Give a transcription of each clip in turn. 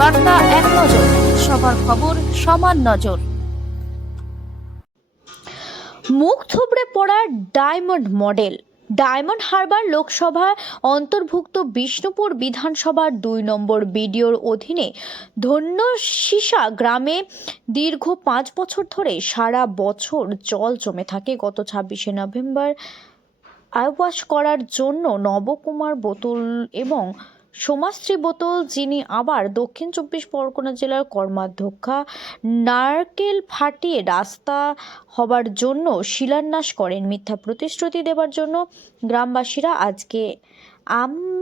বার্তা এক নজর, সবার খবর সমান নজর। মুখ থুবড়ে পড়া ডায়মন্ড মডেল, ডায়মন্ড হারবার লোকসভা অন্তর্ভুক্ত বিষ্ণুপুর বিধানসভার দুই নম্বর বিডিওর অধীনে ধন্যশিসা গ্রামে দীর্ঘ পাঁচ বছর ধরে সারা বছর জল জমে থাকে। গত ছাব্বিশে নভেম্বর আইওয়াশ করার জন্য নবকুমার বোতল এবং সোমাশ্রী বোতল, যিনি আবার দক্ষিণ চব্বিশ পরগনা জেলার কর্মাধ্যক্ষা, নারকেল ফাটিয়ে রাস্তা হবার জন্য শিলান্যাস করেন। মিথ্যা প্রতিশ্রুতি দেবার জন্য গ্রামবাসীরা আজকে আমতলা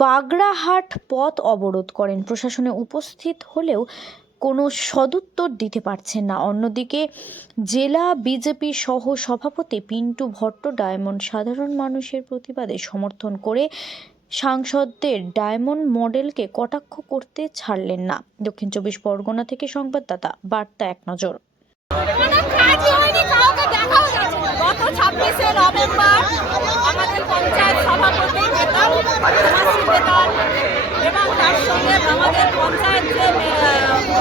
বাগড়াহাট পথ অবরোধ করেন। প্রশাসনে উপস্থিত হলেও কোনো সদুত্তর দিতে পারছেন না। অন্যদিকে জেলা বিজেপি সহ সভাপতি পিন্টু ভট্ট ডায়মন্ড সাধারণ মানুষের প্রতিবাদে সমর্থন করে সাংসদদের ডায়মন্ড মডেলকে কটাক্ষ করতে ছাড়লেন না। দক্ষিণ চব্বিশ পরগনা থেকে সংবাদদাতা, বার্তা এক নজর। ছাব্বিশে নভেম্বর আমাদের পঞ্চায়েত সভাপতি বেতন মাসিক বেতন এবং তার সঙ্গে আমাদের পঞ্চায়েত যে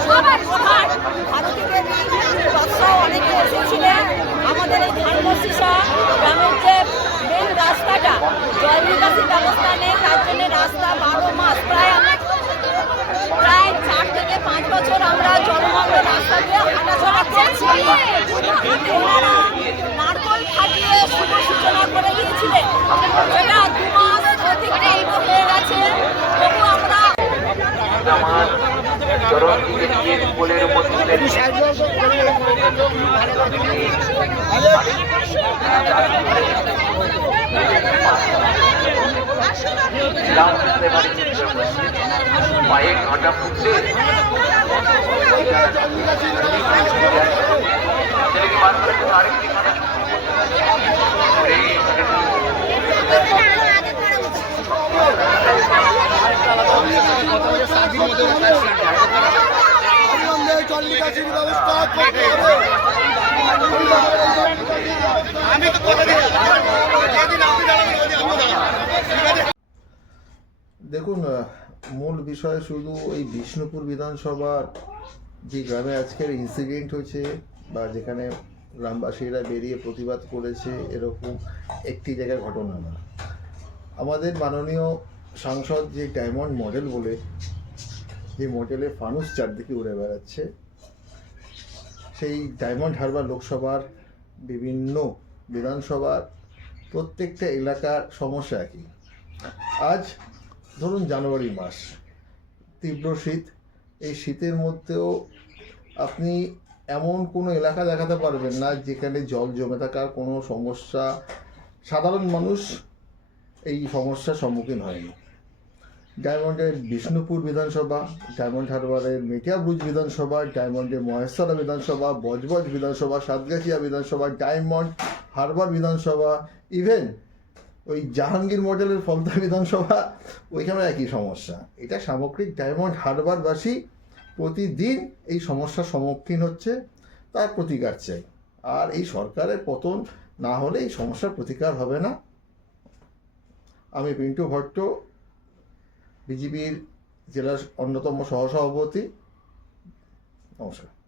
সবার প্রধান ভারতী দেবী দর্শ অনেকে এসেছিলেন আমাদের এই ধানবর্ষিসা গ্রামের যে মেন রাস্তাটা জল নিকাশি ব্যবস্থা নেই তার জন্য রাস্তা বারো মাস প্রায় আমরা প্রায় চার থেকে পাঁচ বছর আমরা জলমগ্ন রাস্তা দিয়ে হাঁটাচলা করছি ওনারা নারকল ফাটিয়ে শুভ সূচনা করে গিয়েছিলেন সেটা দু মাস অতিক্রান্ত হয়ে গেছে তবু আমরা আমার চরণ দিয়ে দিয়ে ফুলের মধ্যে পায়ে কাঁটা ফুটলে আরেকটি জল নিকাশির ব্যবস্থা করতে হবে। দেখুন মূল বিষয় শুধু এই বিষ্ণুপুর বিধানসভার যে গ্রামে আজকের ইনসিডেন্ট হয়েছে বা যেখানে গ্রামবাসীরা বেরিয়ে প্রতিবাদ করেছে, এরকম একটি জায়গার ঘটনা না। আমাদের মাননীয় সাংসদ যে ডায়মন্ড মডেল বলে, যে মডেলে ফানুস চারদিকে উড়ে বেড়াচ্ছে, সেই ডায়মন্ড হারবার লোকসভার বিভিন্ন বিধানসভার প্রত্যেকটা এলাকার সমস্যা একই। আজ ধরুন জানুয়ারি মাস, তীব্র শীত, এই শীতের মধ্যেও আপনি এমন কোনো এলাকা দেখাতে পারবেন না যেখানে জল জমে থাকার কোনো সমস্যা, সাধারণ মানুষ এই সমস্যার সম্মুখীন হয়নি। ডায়মন্ডের বিষ্ণুপুর বিধানসভা, ডায়মন্ড হারবারের মেটিয়াবুজ বিধানসভা ডায়মন্ডের মহেশ্বরা বিধানসভা, বজবজ বিধানসভা, সাতগাছিয়া বিধানসভা, ডায়মন্ড হারবার বিধানসভা, ইভেন ওই জাহাঙ্গীর মডেলের ফলতা বিধানসভা ওইখানে একই সমস্যা। এটা সামগ্রিক ডায়মন্ড হারবারবাসী প্রতিদিন এই সমস্যার সম্মুখীন হচ্ছে, তার প্রতিকার চাই। আর এই সরকারের পতন না হলে এই সমস্যার প্রতিকার হবে না। আমি পিন্টু ভট্ট বিজেপির জেলার অন্যতম সহসভাপতি। নমস্কার।